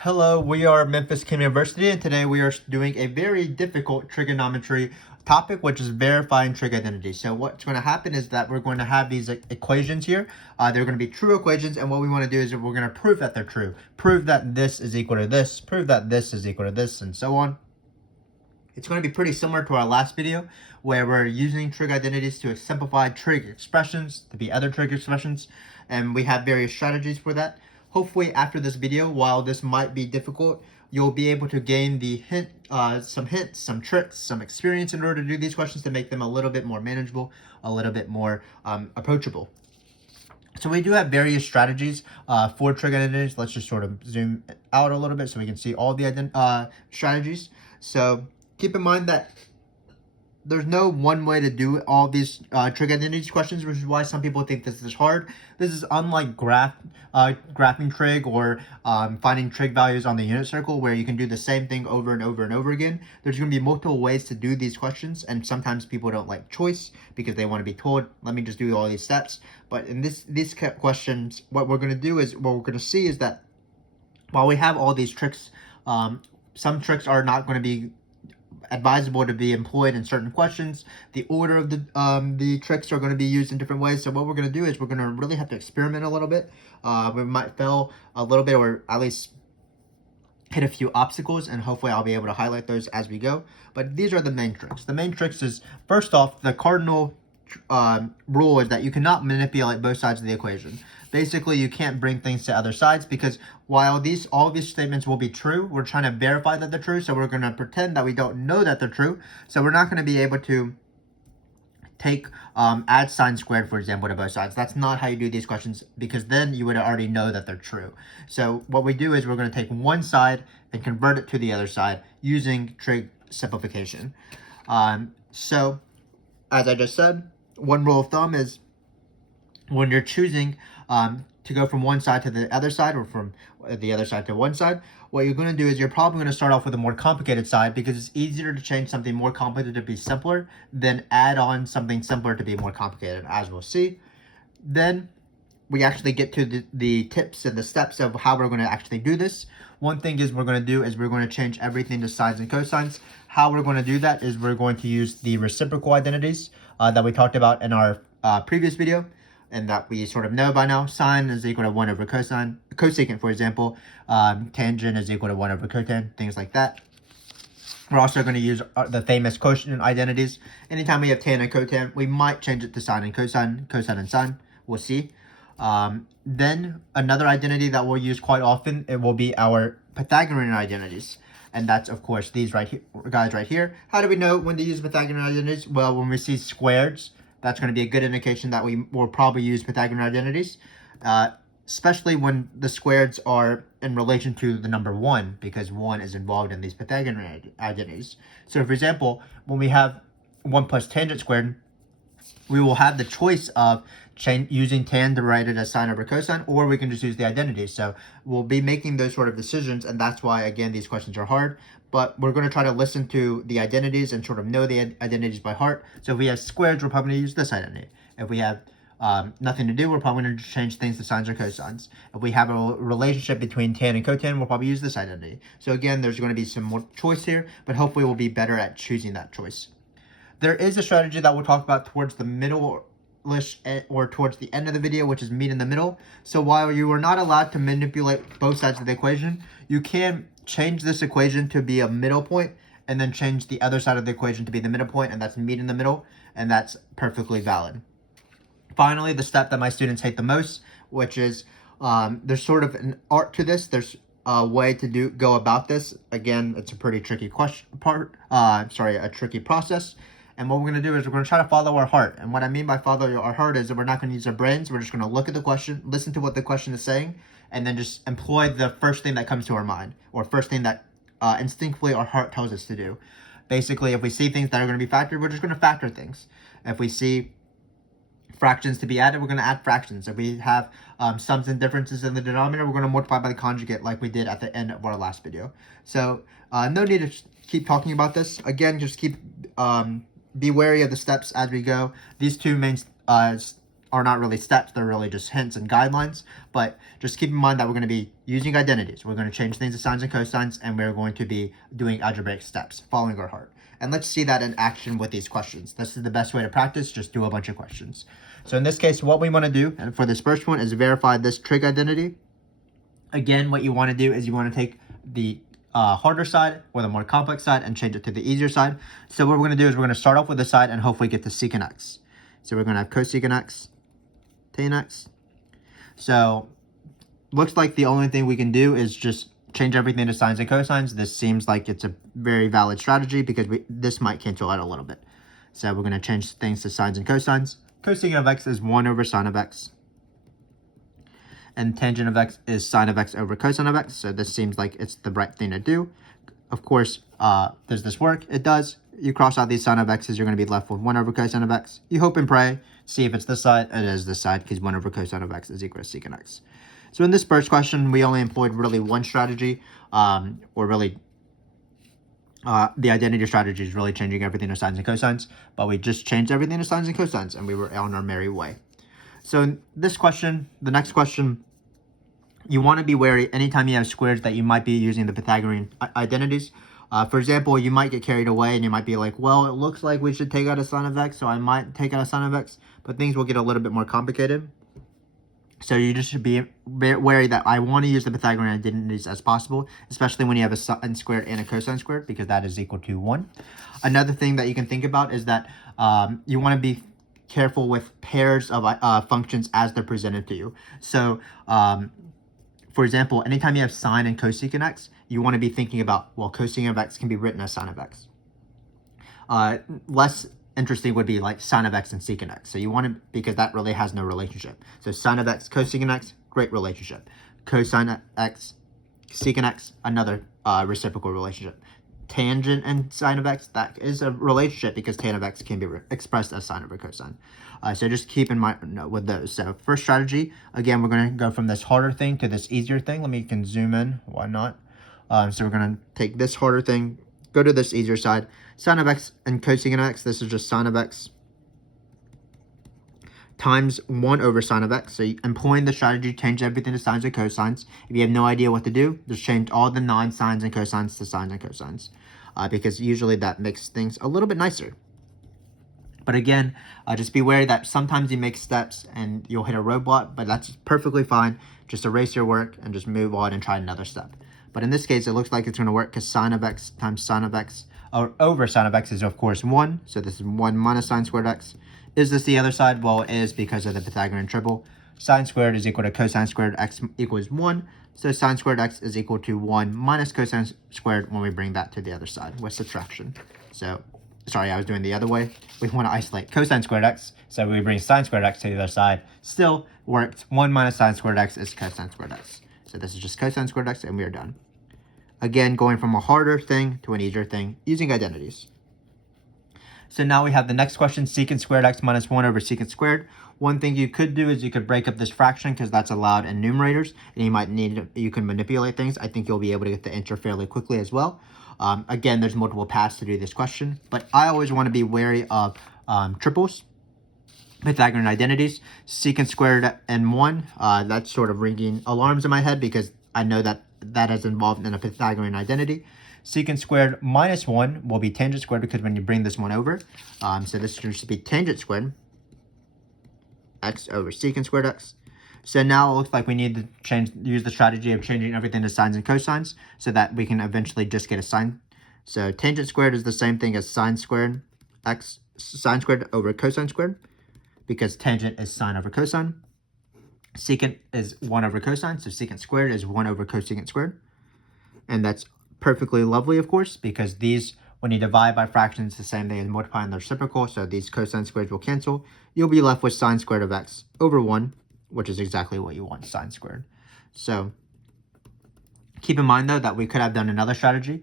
Hello, we are Memphis Kim University, and today we are doing a very difficult trigonometry topic, which is verifying trig identity. So what's going to happen is that we're going to have these equations here. They're going to be true equations, and what we want to do is we're going to prove that they're true. Prove that this is equal to this, prove that this is equal to this, and so on. It's going to be pretty similar to our last video, where we're using trig identities to simplify trig expressions to be other trig expressions, and we have various strategies for that. Hopefully after this video, while this might be difficult, you'll be able to gain the some hints, some tricks, some experience in order to do these questions to make them a little bit more manageable, a little bit more approachable. So we do have various strategies for trig identities. Let's just sort of zoom out a little bit so we can see all the strategies. So keep in mind that there's no one way to do all these trig identities questions, which is why some people think this is hard. This is unlike graphing trig or finding trig values on the unit circle, where you can do the same thing over and over and over again. There's going to be multiple ways to do these questions, and sometimes people don't like choice because they want to be told, let me just do all these steps. But in these questions, what we're going to do is, what we're going to see is that while we have all these tricks, some tricks are not going to be advisable to be employed in certain questions. The order of the tricks are going to be used in different ways. So what we're going to do is we're going to really have to experiment a little bit. We might fail a little bit, or at least hit a few obstacles, and hopefully I'll be able to highlight those as we go. But these are the main tricks. The main tricks is, first off, the cardinal rule is that you cannot manipulate both sides of the equation. Basically, you can't bring things to other sides, because while all these statements will be true, we're trying to verify that they're true, so we're going to pretend that we don't know that they're true. So we're not going to be able to take add sine squared, for example, to both sides. That's not how you do these questions, because then you would already know that they're true. So what we do is we're going to take one side and convert it to the other side using trig simplification. So as I just said, one rule of thumb is when you're choosing to go from one side to the other side, or from the other side to one side, what you're going to do is you're probably going to start off with a more complicated side, because it's easier to change something more complicated to be simpler than add on something simpler to be more complicated, as we'll see. Then we actually get to the tips and the steps of how we're going to actually do this. One thing is we're going to do is we're going to change everything to sines and cosines. How we're going to do that is we're going to use the reciprocal identities that we talked about in our previous video, and that we sort of know by now. Sine is equal to 1 over cosine. Cosecant, for example. Tangent is equal to 1 over cotan, things like that. We're also going to use the famous quotient identities. Anytime we have tan and cotan, we might change it to sine and cosine, cosine and sine. We'll see. Then another identity that we'll use quite often, it will be our Pythagorean identities. And that's, of course, these guys right here. How do we know when to use Pythagorean identities? Well, when we see squares, that's going to be a good indication that we will probably use Pythagorean identities, especially when the squares are in relation to the number 1, because 1 is involved in these Pythagorean identities. So, for example, when we have 1 plus tangent squared, we will have the choice of using tan to write it as sine over cosine, or we can just use the identity. So we'll be making those sort of decisions, and that's why, again, these questions are hard. But we're going to try to listen to the identities and sort of know the identities by heart. So if we have squares, we're probably going to use this identity. If we have nothing to do, we're probably going to change things to sines or cosines. If we have a relationship between tan and cotan, we'll probably use this identity. So again, there's going to be some more choice here, but hopefully we'll be better at choosing that choice. There is a strategy that we'll talk about towards the middle or towards the end of the video, which is meet in the middle. So while you are not allowed to manipulate both sides of the equation, you can change this equation to be a middle point, and then change the other side of the equation to be the middle point, and that's meet in the middle, and that's perfectly valid. Finally, the step that my students hate the most, which is there's sort of an art to this. There's a way to go about this. Again, it's a pretty tricky a tricky process. And what we're going to do is we're going to try to follow our heart. And what I mean by follow our heart is that we're not going to use our brains. We're just going to look at the question, listen to what the question is saying, and then just employ the first thing that comes to our mind, or first thing that instinctively our heart tells us to do. Basically, if we see things that are going to be factored, we're just going to factor things. If we see fractions to be added, we're going to add fractions. If we have sums and differences in the denominator, we're going to multiply by the conjugate like we did at the end of our last video. So no need to keep talking about this. Again, just be wary of the steps as we go. These two main are are not really steps, they're really just hints and guidelines. But just keep in mind that we're going to be using identities. We're going to change things to sines and cosines, and we're going to be doing algebraic steps, following our heart. And let's see that in action with these questions. This is the best way to practice, just do a bunch of questions. So in this case, what we want to do, and for this first one, is verify this trig identity. Again, what you want to do is you want to take the harder side or the more complex side and change it to the easier side. So what we're going to do is we're going to start off with the side and hopefully get to secant x. So we're going to have cosecant x, tan x. So looks like the only thing we can do is just change everything to sines and cosines. This seems like it's a very valid strategy because this might cancel out a little bit. So we're going to change things to sines and cosines. Cosecant of x is 1 over sine of x. And tangent of x is sine of x over cosine of x. So this seems like it's the right thing to do. Of course, does this work? It does. You cross out these sine of x's, you're going to be left with 1 over cosine of x. You hope and pray. See if it's this side. It is this side because 1 over cosine of x is equal to secant x. So in this first question, we only employed really one strategy, or really the identity strategy is really changing everything to sines and cosines. But we just changed everything to sines and cosines, and we were on our merry way. So in this question, the next question, you want to be wary anytime you have squares that you might be using the Pythagorean identities. For example, you might get carried away and you might be like, well, it looks like we should take out a sine of x, so I might take out a sine of x, but things will get a little bit more complicated. So you just should be wary that I want to use the Pythagorean identities as possible, especially when you have a sine squared and a cosine squared, because that is equal to 1. Another thing that you can think about is that you want to be careful with pairs of functions as they're presented to you. So, for example, anytime you have sine and cosecant x, you want to be thinking about, well, cosecant of x can be written as sine of x. Less interesting would be like sine of x and secant x. So you want to, because that really has no relationship. So sine of x, cosecant x, great relationship. Cosine x, secant x, another reciprocal relationship. Tangent and sine of x, that is a relationship because tan of x can be expressed as sine over cosine. So just keep in mind with those. So first strategy, again, we're going to go from this harder thing to this easier thing. Let me can zoom in. Why not? So we're going to take this harder thing, go to this easier side. Sine of x and cosecant x, this is just sine of x times 1 over sine of x. So employing the strategy, change everything to sines and cosines. If you have no idea what to do, just change all the non-sines and cosines to sines and cosines. Because usually that makes things a little bit nicer. But again, just be wary that sometimes you make steps and you'll hit a roadblock, but that's perfectly fine. Just erase your work and just move on and try another step. But in this case, it looks like it's going to work because sine of x times sine of x, or over sine of x is of course 1. So this is 1 minus sine squared x. Is this the other side? Well, it is because of the Pythagorean triple. Sine squared is equal to cosine squared x equals 1. So sine squared x is equal to 1 minus cosine squared when we bring that to the other side with subtraction. So, sorry, I was doing the other way. We want to isolate cosine squared x. So we bring sine squared x to the other side. Still worked. 1 minus sine squared x is cosine squared x. So this is just cosine squared x, and we are done. Again, going from a harder thing to an easier thing using identities. So now we have the next question, secant squared x minus 1 over secant squared. One thing you could do is you could break up this fraction because that's allowed in numerators, and you might need you can manipulate things. I think you'll be able to get the answer fairly quickly as well. Again, there's multiple paths to do this question, but I always want to be wary of triples, Pythagorean identities. Secant squared and 1, that's sort of ringing alarms in my head because I know that that is involved in a Pythagorean identity. Secant squared minus 1 will be tangent squared because when you bring this one over, so this should be tangent squared x over secant squared x. So now it looks like we need to use the strategy of changing everything to sines and cosines so that we can eventually just get a sine. So tangent squared is the same thing as sine squared x, sine squared over cosine squared because tangent is sine over cosine. Secant is 1 over cosine, so secant squared is 1 over cosecant squared. And that's perfectly lovely, of course, because these, when you divide by fractions, it's the same thing as multiplying the reciprocal, so these cosine squares will cancel. You'll be left with sine squared of x over 1, which is exactly what you want, sine squared. So keep in mind, though, that we could have done another strategy.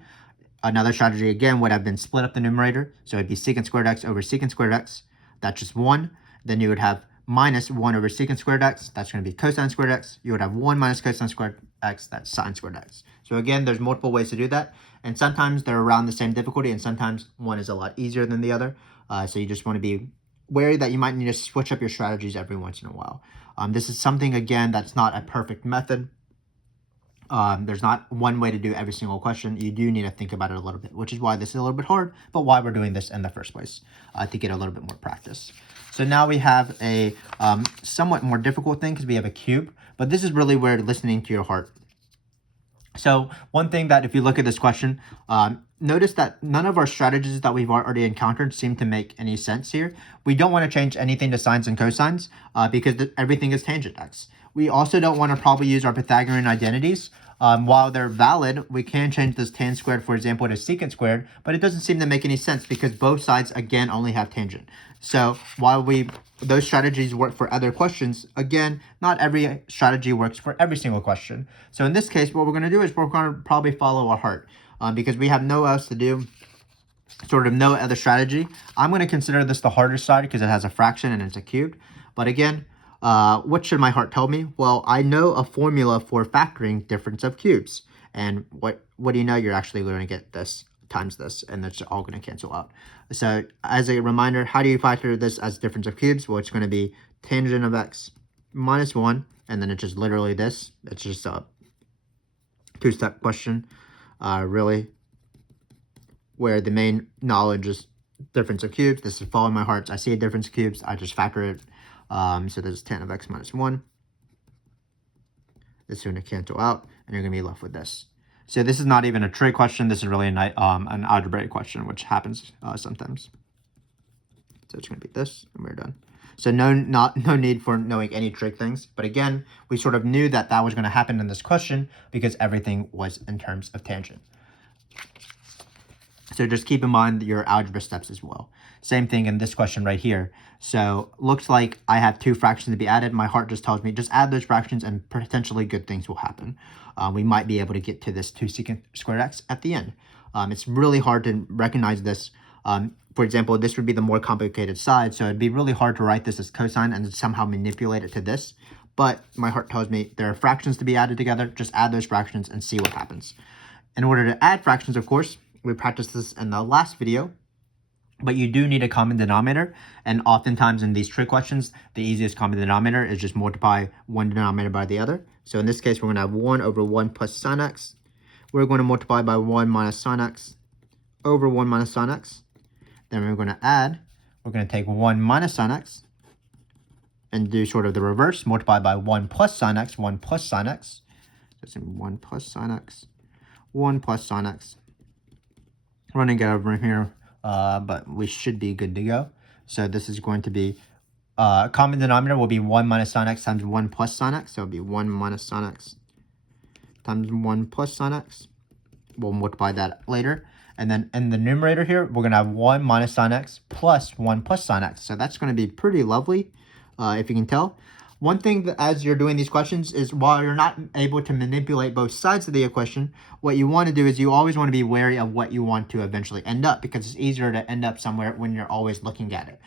Another strategy, again, would have been split up the numerator, so it'd be secant squared x over secant squared x. That's just 1. Then you would have minus 1 over secant squared x, that's going to be cosine squared x. You would have 1 minus cosine squared x, that's sine squared x. So again, there's multiple ways to do that. And sometimes they're around the same difficulty, and sometimes one is a lot easier than the other. So you just want to be wary that you might need to switch up your strategies every once in a while. This is something, again, that's not a perfect method. There's not one way to do every single question. You do need to think about it a little bit, which is why this is a little bit hard, but why we're doing this in the first place, to get a little bit more practice. So now we have a somewhat more difficult thing because we have a cube, but this is really where listening to your heart. So one thing that if you look at this question, notice that none of our strategies that we've already encountered seem to make any sense here. We don't want to change anything to sines and cosines because everything is tangent x. We also don't want to probably use our Pythagorean identities. While they're valid, we can change this tan squared, for example, to secant squared, but it doesn't seem to make any sense because both sides, again, only have tangent. So while those strategies work for other questions, again, not every strategy works for every single question. So in this case, what we're going to do is we're going to probably follow our heart because we have no else to do, sort of no other strategy. I'm going to consider this the harder side because it has a fraction and it's a cubed. But again, what should my heart tell me? Well, I know a formula for factoring difference of cubes. And what do you know? You're actually going to get this times this, and it's all going to cancel out. So as a reminder, how do you factor this as difference of cubes? Well, it's going to be tangent of x minus 1, and then it's just literally this. It's just a two-step question, really, where the main knowledge is difference of cubes. This is following my hearts. I see a difference of cubes. I just factor it. So this is tan of x minus 1. This is going to cancel out, and you're going to be left with this. So this is not even a trig question. This is really an algebraic question, which happens sometimes. So it's going to be this, and we're done. So no need for knowing any trig things. But again, we sort of knew that that was going to happen in this question because everything was in terms of tangent. So just keep in mind your algebra steps as well. Same thing in this question right here. So looks like I have two fractions to be added. My heart just tells me just add those fractions and potentially good things will happen. We might be able to get to this 2 secant squared x at the end. It's really hard to recognize this. For example, this would be the more complicated side, so it'd be really hard to write this as cosine and somehow manipulate it to this. But my heart tells me there are fractions to be added together. Just add those fractions and see what happens. In order to add fractions, of course, we practiced this in the last video, but you do need a common denominator. And oftentimes in these trig questions, the easiest common denominator is just multiply one denominator by the other. So in this case, we're going to have 1 over 1 plus sin x. We're going to multiply by 1 minus sin x over 1 minus sin x. Then we're going to add, we're going to take 1 minus sin x and do sort of the reverse, multiply by 1 plus sin x, 1 plus sin x. So it's 1 plus sin x, 1 plus sin x. Running it over here, but we should be good to go. So this is going to be, common denominator will be 1 minus sin x times 1 plus sin x. So it'll be 1 minus sin x times 1 plus sin x. We'll multiply that later. And then in the numerator here, we're going to have 1 minus sin x plus 1 plus sin x. So that's going to be pretty lovely, if you can tell. One thing that as you're doing these questions is while you're not able to manipulate both sides of the equation, what you want to do is you always want to be wary of what you want to eventually end up because it's easier to end up somewhere when you're always looking at it.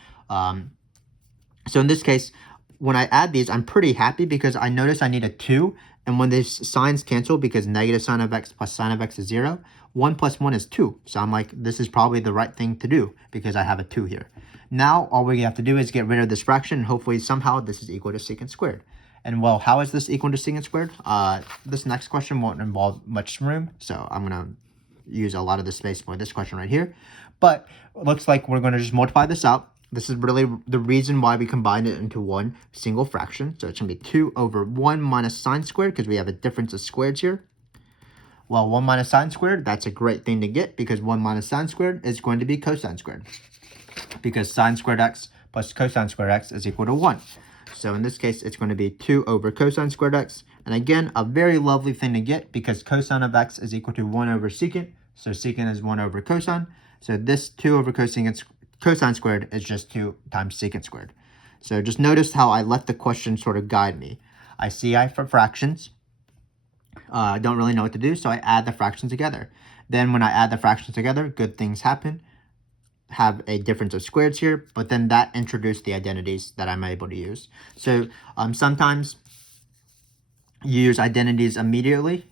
So in this case, when I add these, I'm pretty happy because I notice I need a 2. And when these signs cancel because negative sine of x plus sine of x is 0, 1 plus 1 is 2. So I'm like, this is probably the right thing to do because I have a 2 here. Now, all we have to do is get rid of this fraction, and hopefully somehow this is equal to secant squared. And well, how is this equal to secant squared? This next question won't involve much room, so I'm going to use a lot of the space for this question right here. But it looks like we're going to just multiply this out. This is really the reason why we combined it into one single fraction. So it's going to be 2 over 1 minus sine squared because we have a difference of squareds here. Well, 1 minus sine squared, that's a great thing to get because 1 minus sine squared is going to be cosine squared. Because sine squared x plus cosine squared x is equal to 1. So in this case, it's going to be 2 over cosine squared x. And again, a very lovely thing to get because cosine of x is equal to 1 over secant. So secant is 1 over cosine. So this 2 over cosine squared is just 2 times secant squared. So just notice how I let the question sort of guide me. I see I for fractions. Don't really know what to do, so I add the fractions together. Then when I add the fractions together, good things happen. Have a difference of squareds here, but then that introduced the identities that I'm able to use. So sometimes you use identities immediately,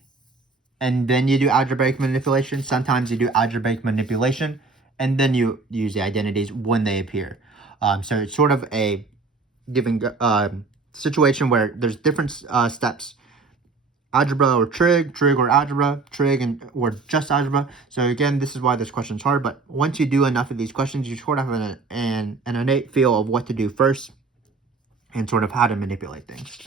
and then you do algebraic manipulation. Sometimes you do algebraic manipulation, and then you use the identities when they appear. So it's sort of a given situation where there's different steps. Algebra or trig, trig or algebra, trig or just algebra. So again, this is why this question is hard. But once you do enough of these questions, you sort of have an innate feel of what to do first and sort of how to manipulate things.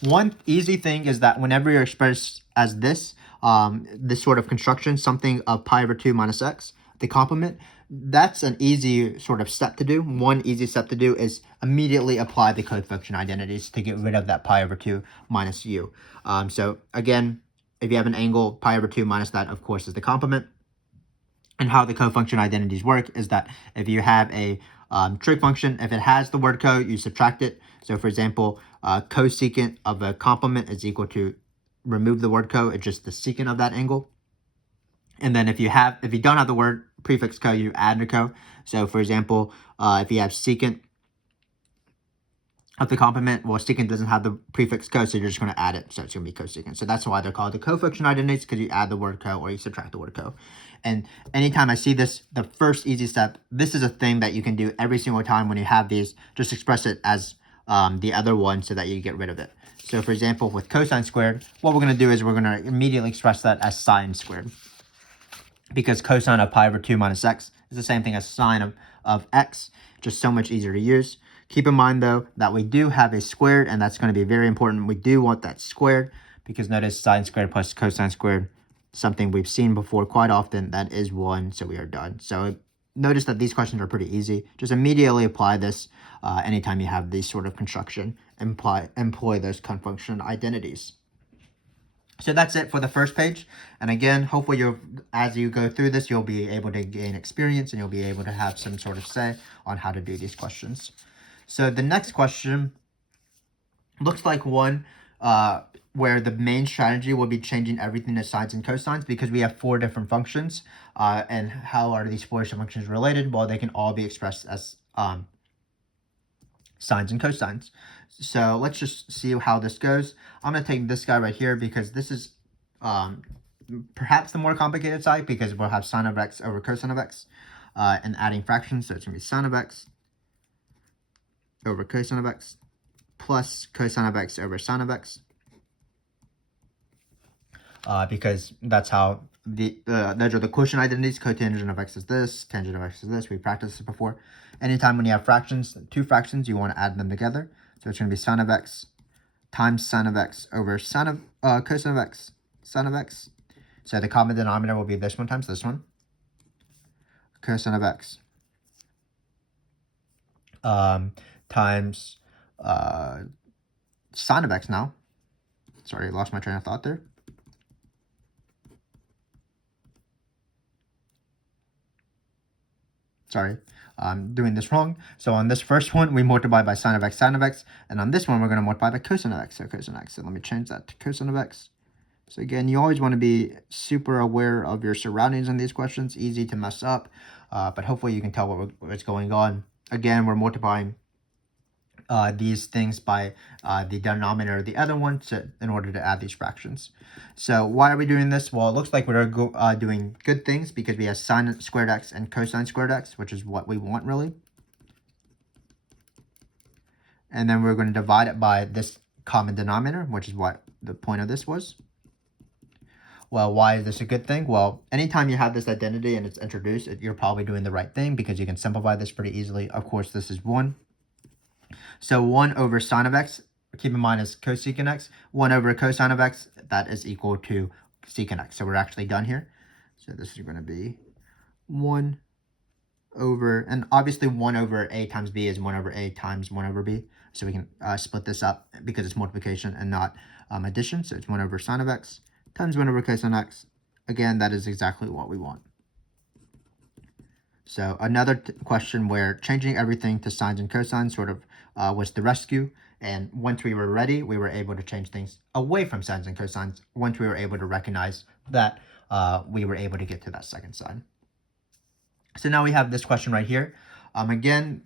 One easy thing is that whenever you're expressed as this, this sort of construction, something of pi over 2 minus x, the complement, that's an easy sort of step to do. One easy step to do is immediately apply the cofunction identities to get rid of that pi over 2 minus u. So again, if you have an angle, pi over 2 minus that, of course, is the complement. And how the cofunction identities work is that if you have a trig function, if it has the word co, you subtract it. So for example, cosecant of a complement is equal to, remove the word co, it's just the secant of that angle. And then if you don't have the word prefix co, you add a co. So for example, if you have secant of the complement, well, secant doesn't have the prefix co, so you're just going to add it. So it's going to be cosecant. So that's why they're called the cofunction identities, because you add the word co or you subtract the word co. And anytime I see this, the first easy step, this is a thing that you can do every single time when you have these. Just express it as the other one so that you get rid of it. So for example, with cosine squared, what we're going to do is we're going to immediately express that as sine squared. Because cosine of pi over 2 minus x is the same thing as sine of x, just so much easier to use. Keep in mind, though, that we do have a squared, and that's going to be very important. We do want that squared, because notice sine squared plus cosine squared, something we've seen before quite often, that is 1, so we are done. So notice that these questions are pretty easy. Just immediately apply this anytime you have these sort of construction. Employ those confunction identities. So that's it for the first page. And again, hopefully as you go through this, you'll be able to gain experience and you'll be able to have some sort of say on how to do these questions. So the next question looks like one where the main strategy will be changing everything to sines and cosines, because we have 4 different functions. And how are these 4 functions related? Well, they can all be expressed as sines and cosines. So let's just see how this goes. I'm going to take this guy right here because this is perhaps the more complicated side, because we'll have sine of x over cosine of x and adding fractions. So it's going to be sine of x over cosine of x plus cosine of x over sine of x. Because that's how those are the quotient identities. Cotangent of x is this, tangent of x is this. We practiced this before. Anytime when you have fractions, 2 fractions, you want to add them together. So it's going to be sine of x times sine of x over sine of cosine of x, sine of x. So the common denominator will be this one times this one. Cosine of x times sine of x now. Sorry, I lost my train of thought there. Sorry, I'm doing this wrong. So on this first one, we multiply by sine of x, and on this one, we're going to multiply by cosine of x, so cosine of x. So let me change that to cosine of x. So again, you always want to be super aware of your surroundings in these questions. Easy to mess up, but hopefully you can tell what's going on. Again, we're multiplying these things by the denominator of the other one in order to add these fractions. So why are we doing this? Well, it looks like we're doing good things because we have sine squared x and cosine squared x, which is what we want really. And then we're going to divide it by this common denominator, which is what the point of this was. Well, why is this a good thing? Well, anytime you have this identity and it's introduced, you're probably doing the right thing because you can simplify this pretty easily. Of course, this is 1. So 1 over sine of x, keep in mind is cosecant x. 1 over cosine of x, that is equal to secant x. So we're actually done here. So this is going to be 1 over, and obviously 1 over a times b is 1 over a times 1 over b. So we can split this up because it's multiplication and not addition. So it's 1 over sine of x times 1 over cosine x. Again, that is exactly what we want. So another question where changing everything to sines and cosines sort of was the rescue. And once we were ready, we were able to change things away from sines and cosines once we were able to recognize that we were able to get to that second side. So now we have this question right here. Again,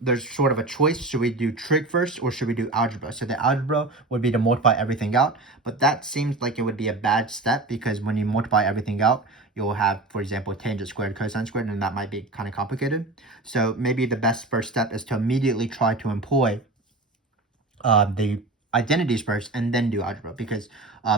there's sort of a choice. Should we do trig first or should we do algebra? So the algebra would be to multiply everything out, but that seems like it would be a bad step because when you multiply everything out, you'll have, for example, tangent squared, cosine squared, and that might be kind of complicated. So maybe the best first step is to immediately try to employ the identities first and then do algebra, because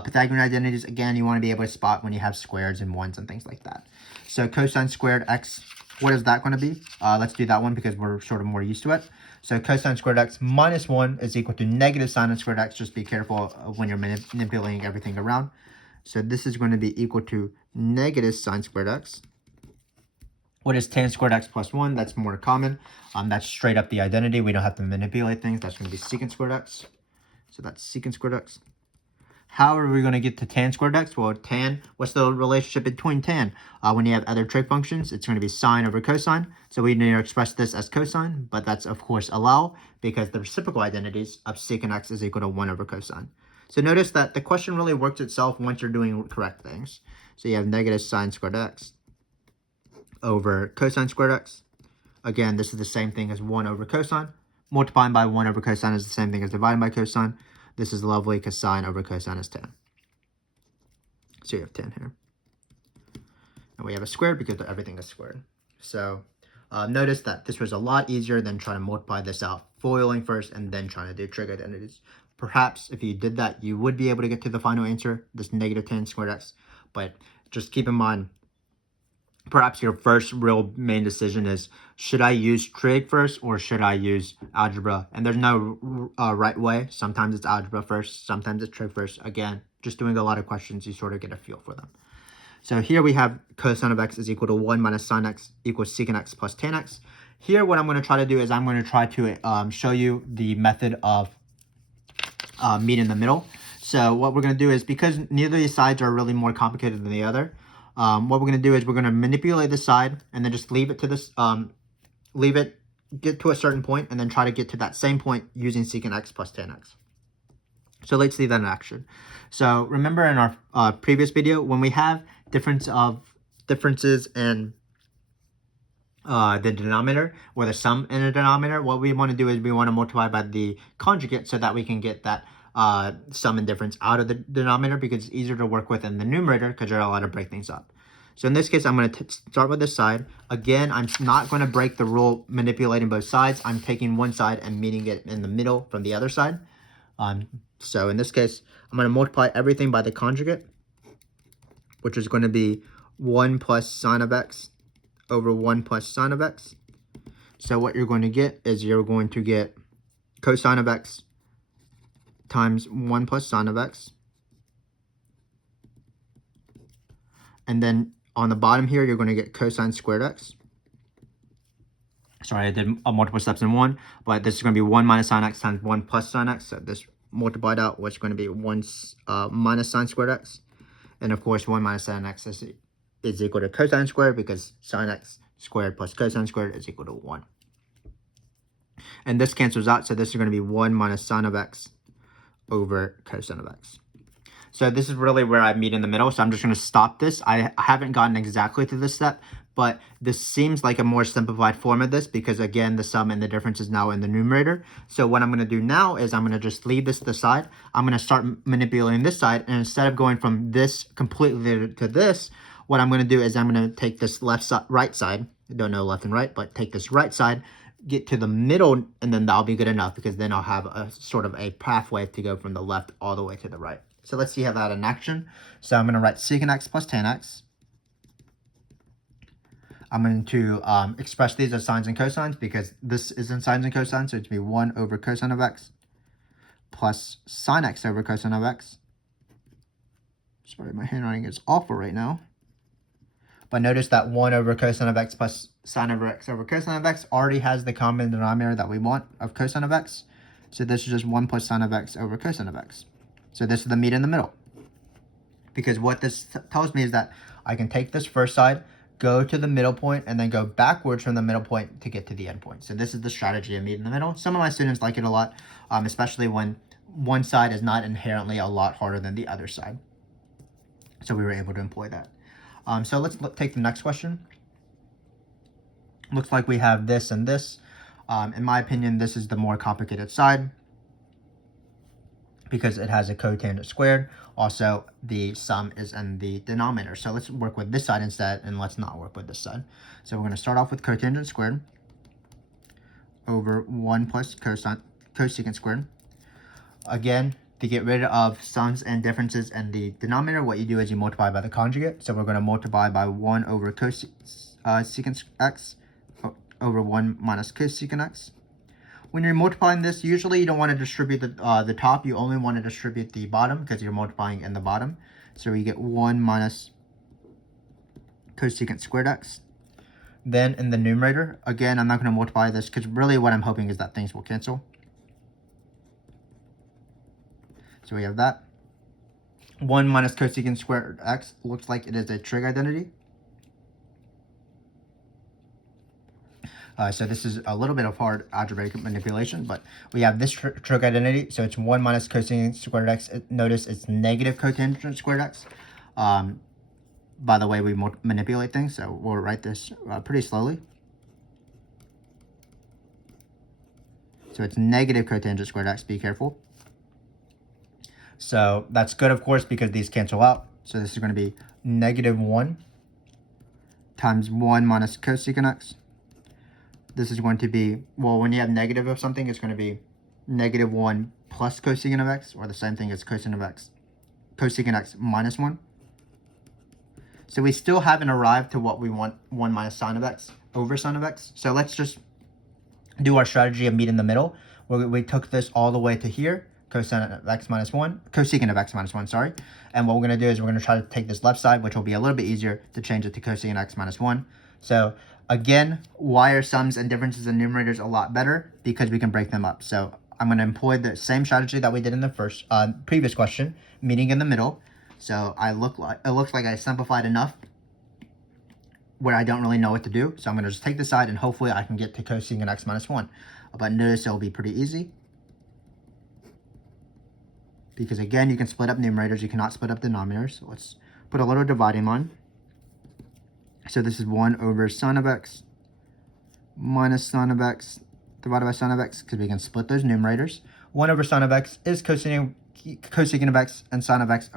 Pythagorean identities, again, you want to be able to spot when you have squares and ones and things like that. So cosine squared x, what is that going to be? Let's do that one because we're sort of more used to it. So cosine squared x minus 1 is equal to negative sine squared x. Just be careful when you're manipulating everything around. So this is going to be equal to negative sine squared x. What is tan squared x plus 1? That's more common. That's straight up the identity. We don't have to manipulate things. That's going to be secant squared x. So that's secant squared x. How are we going to get to tan squared x? Well, tan, what's the relationship between tan? When you have other trig functions, it's going to be sine over cosine. So we need to express this as cosine, but that's, of course, allow because the reciprocal identities of secant x is equal to 1 over cosine. So notice that the question really works itself once you're doing correct things. So you have negative sine squared x over cosine squared x. Again, this is the same thing as 1 over cosine. Multiplying by 1 over cosine is the same thing as dividing by cosine. This is lovely because sine over cosine is tan. So you have tan here. And we have a square because everything is squared. So notice that this was a lot easier than trying to multiply this out, foiling first and then trying to do trig identities. Perhaps if you did that, you would be able to get to the final answer, this negative tan squared x. But just keep in mind, perhaps your first real main decision is, should I use trig first or should I use algebra? And there's no right way. Sometimes it's algebra first, sometimes it's trig first. Again, just doing a lot of questions, you sort of get a feel for them. So here we have cosine of x is equal to 1 minus sine x equals secant x plus tan x. Here what I'm going to try to do is I'm going to try to show you the method of meet in the middle. So what we're going to do is, because neither of these sides are really more complicated than the other, what we're going to do is we're going to manipulate this side and then just leave it to this, get to a certain point and then try to get to that same point using secant x plus tan x. So let's see that in action. So remember in our previous video, when we have differences in the denominator or the sum in a denominator, what we want to do is we want to multiply by the conjugate so that we can get that sum and difference out of the denominator, because it's easier to work with in the numerator because you're allowed to break things up. So in this case, I'm going to start with this side. Again, I'm not going to break the rule manipulating both sides. I'm taking one side and meeting it in the middle from the other side. So in this case, I'm going to multiply everything by the conjugate, which is going to be 1 plus sine of x over 1 plus sine of x. So what you're going to get is you're going to get cosine of x times 1 plus sine of x. And then on the bottom here, you're going to get cosine squared x. Sorry, I did multiple steps in one, but this is going to be 1 minus sine x times 1 plus sine x. So this multiplied out, which is going to be 1 minus sine squared x. And of course, 1 minus sine x is equal to cosine squared, because sine x squared plus cosine squared is equal to 1. And this cancels out, so this is going to be 1 minus sine of x over cosine of x. So this is really where I meet in the middle. So I'm just going to stop this. I haven't gotten exactly to this step, but this seems like a more simplified form of this because, again, the sum and the difference is now in the numerator. So what I'm going to do now is I'm going to just leave this to the side. I'm going to start manipulating this side. And instead of going from this completely to this, what I'm going to do is I'm going to take this right side. I don't know left and right, but take this right side, get to the middle, and then that'll be good enough, because then I'll have a sort of a pathway to go from the left all the way to the right. So let's see how that in action. So I'm going to write secant x plus tan x. I'm going to express these as sines and cosines, because this is in sines and cosines. So it's going to be 1 over cosine of x plus sine x over cosine of x. Sorry, my handwriting is awful right now. But notice that 1 over cosine of x plus sine over x over cosine of x already has the common denominator that we want of cosine of x. So this is just 1 plus sine of x over cosine of x. So this is the meet in the middle. Because what this tells me is that I can take this first side, go to the middle point, and then go backwards from the middle point to get to the end point. So this is the strategy of meet in the middle. Some of my students like it a lot, especially when one side is not inherently a lot harder than the other side. So we were able to employ that. So let's take the next question. Looks like we have this and this. In my opinion, this is the more complicated side because it has a cotangent squared. Also, the sum is in the denominator. So let's work with this side instead, and let's not work with this side. So we're going to start off with cotangent squared over 1 plus cosecant squared. Again, to get rid of sums and differences in the denominator, what you do is you multiply by the conjugate. So we're going to multiply by 1 over cosecant x over 1 minus cosecant x. When you're multiplying this, usually you don't want to distribute the top. You only want to distribute the bottom because you're multiplying in the bottom. So we get 1 minus cosecant squared x. Then in the numerator, again, I'm not going to multiply this because really what I'm hoping is that things will cancel. So we have that. 1 minus cosecant squared x looks like it is a trig identity. So this is a little bit of hard algebraic manipulation, but we have this trig identity. So it's 1 minus cosecant squared x. Notice it's negative cotangent squared x. By the way, we manipulate things, so we'll write this pretty slowly. So it's negative cotangent squared x. Be careful. So that's good, of course, because these cancel out. So this is going to be negative 1 times 1 minus cosecant x. This is going to be, well, when you have negative of something, it's going to be negative 1 plus cosecant of x, or the same thing as cosecant x minus 1. So we still haven't arrived to what we want, 1 minus sine of x over sine of x. So let's just do our strategy of meet in the middle, where we took this all the way to here, cosecant of x minus 1, sorry. And what we're going to do is we're going to try to take this left side, which will be a little bit easier to change it to cosecant x minus 1. So again, why are sums and differences in numerators a lot better? Because we can break them up. So I'm going to employ the same strategy that we did in the previous question, meeting in the middle. So it looks like I simplified enough where I don't really know what to do. So I'm going to just take the side and hopefully I can get to cosecant x minus 1. But notice it will be pretty easy. Because again, you can split up numerators. You cannot split up denominators. So let's put a little dividing line. So this is 1 over sine of x minus sine of x divided by sine of x, because we can split those numerators. 1 over sine of x is cosecant of x, and sine of x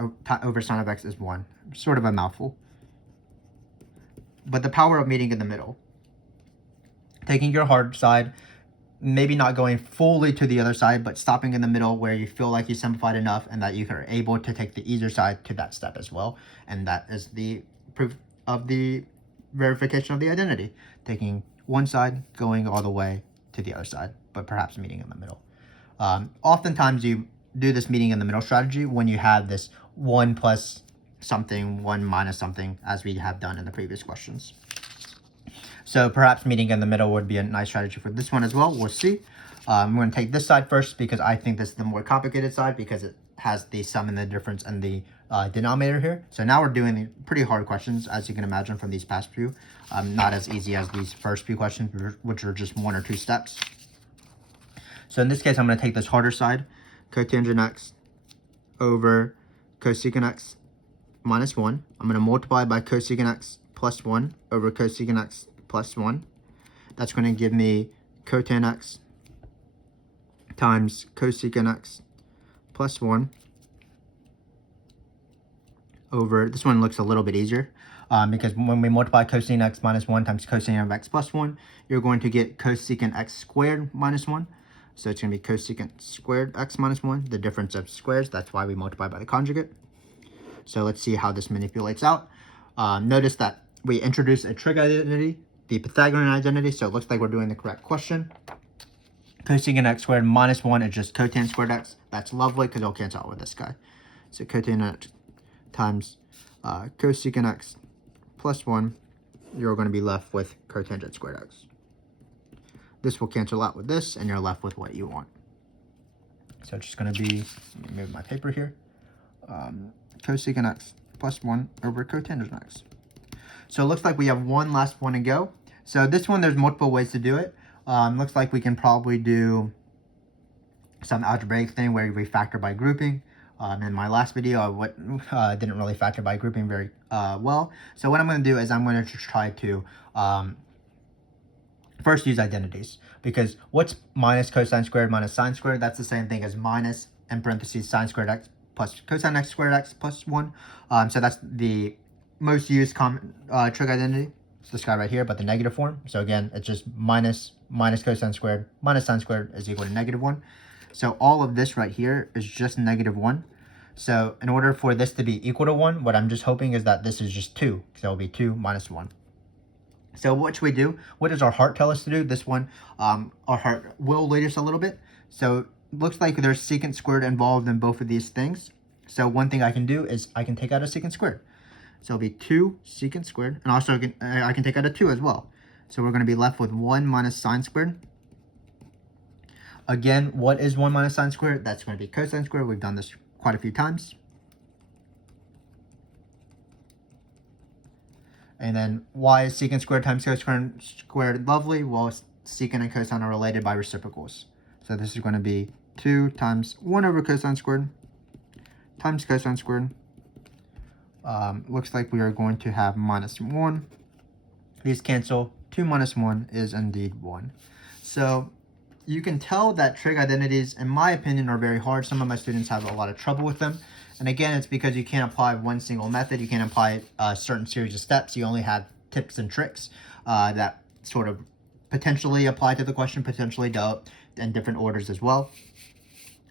over sine of x is 1. Sort of a mouthful. But the power of meeting in the middle. Taking your hard side, maybe not going fully to the other side, but stopping in the middle where you feel like you simplified enough and that you are able to take the easier side to that step as well. And that is the proof of the verification of the identity. Taking one side, going all the way to the other side, but perhaps meeting in the middle. Oftentimes you do this meeting in the middle strategy when you have this 1 plus something, 1 minus something, as we have done in the previous questions. So perhaps meeting in the middle would be a nice strategy for this one as well. We'll see. I'm going to take this side first because I think this is the more complicated side because it has the sum and the difference and the denominator here. So now we're doing the pretty hard questions, as you can imagine from these past few. Not as easy as these first few questions, which are just 1 or 2 steps. So in this case, I'm going to take this harder side, cotangent x over cosecant x minus 1. I'm going to multiply by cosecant x plus 1 over cosecant x plus 1. That's going to give me cotan x times cosecant x plus 1 over, this one looks a little bit easier because when we multiply cosecant x minus 1 times cosecant of x plus 1, you're going to get cosecant x squared minus 1. So it's going to be cosecant squared x minus 1, the difference of squares. That's why we multiply by the conjugate. So let's see how this manipulates out. Notice that we introduced a trig identity, the Pythagorean identity, so it looks like we're doing the correct question. Cosecant x squared minus 1 is just cotan squared x. That's lovely because it'll cancel out with this guy. So cotan x times cosecant x plus 1, you're going to be left with cotangent squared x. This will cancel out with this, and you're left with what you want. So it's just going to be, let me move my paper here, cosecant x plus 1 over cotangent x. So it looks like we have one last one to go. So this one, there's multiple ways to do it. Looks like we can probably do some algebraic thing where we factor by grouping. In my last video, I didn't really factor by grouping very well. So what I'm going to do is I'm going to try to First, use identities, because what's minus cosine squared minus sine squared? That's the same thing as minus, in parentheses, sine squared x plus cosine x squared x plus 1. So that's the most used common trig identity. It's this guy right here, but the negative form. So again, it's just minus cosine squared minus sine squared is equal to -1. So all of this right here is just -1. So in order for this to be equal to 1, what I'm just hoping is that this is just 2. So it'll be 2 minus 1. So what should we do? What does our heart tell us to do? This one, our heart will lead us a little bit. So looks like there's secant squared involved in both of these things. So one thing I can do is I can take out a secant squared. So it'll be 2 secant squared. And also I can take out a 2 as well. So we're going to be left with 1 minus sine squared. Again, what is 1 minus sine squared? That's going to be cosine squared. We've done this quite a few times. And then why is secant squared times cosine squared lovely? Well, secant and cosine are related by reciprocals. So this is going to be 2 times 1 over cosine squared times cosine squared. Looks like we are going to have minus 1. These cancel. 2 minus 1 is indeed 1. So you can tell that trig identities, in my opinion, are very hard. Some of my students have a lot of trouble with them. And again, it's because you can't apply one single method. You can't apply a certain series of steps. You only have tips and tricks that sort of potentially apply to the question, potentially don't, in different orders as well.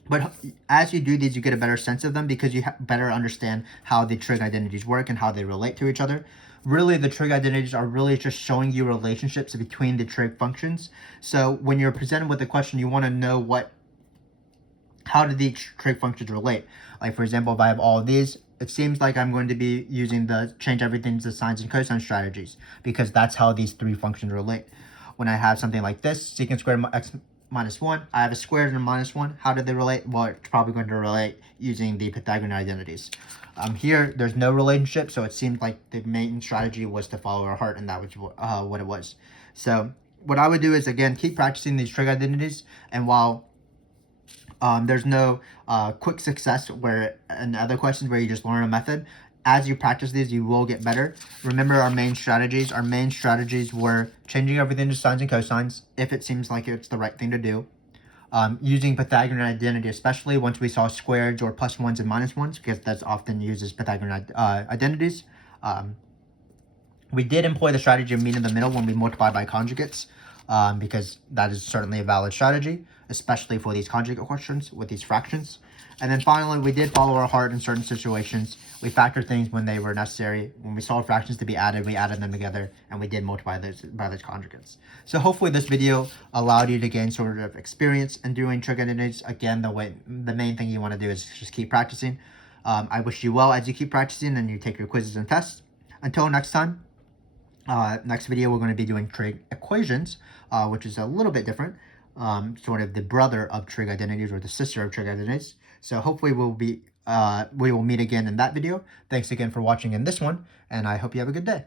But as you do these, you get a better sense of them because you better understand how the trig identities work and how they relate to each other. Really, the trig identities are really just showing you relationships between the trig functions. So when you're presented with a question, you want to know how do these trig functions relate? Like, for example, if I have all of these, it seems like I'm going to be using the change everything to sines and cosine strategies because that's how these three functions relate. When I have something like this, secant squared x minus 1, I have a squared and a minus 1. How do they relate? Well, it's probably going to relate using the Pythagorean identities. Here, there's no relationship, so it seemed like the main strategy was to follow our heart, and that was what it was. So what I would do is, again, keep practicing these trig identities, and while there's no quick success where in other questions where you just learn a method, as you practice these, you will get better. Remember our main strategies. Our main strategies were changing everything to sines and cosines if it seems like it's the right thing to do. Using Pythagorean identity, especially once we saw squareds or plus 1s and minus 1s, because that's often used as Pythagorean identities. We did employ the strategy of mean in the middle when we multiply by conjugates, because that is certainly a valid strategy, especially for these conjugate questions with these fractions. And then finally, we did follow our heart in certain situations. We factored things when they were necessary. When we saw fractions to be added, we added them together, and we did multiply those by those conjugates. So hopefully this video allowed you to gain sort of experience in doing trig identities. Again, the main thing you want to do is just keep practicing. I wish you well as you keep practicing and you take your quizzes and tests. Until next time, next video we're going to be doing trig equations, which is a little bit different. Sort of the brother of trig identities or the sister of trig identities. So hopefully we will meet again in that video. Thanks again for watching in this one, and I hope you have a good day.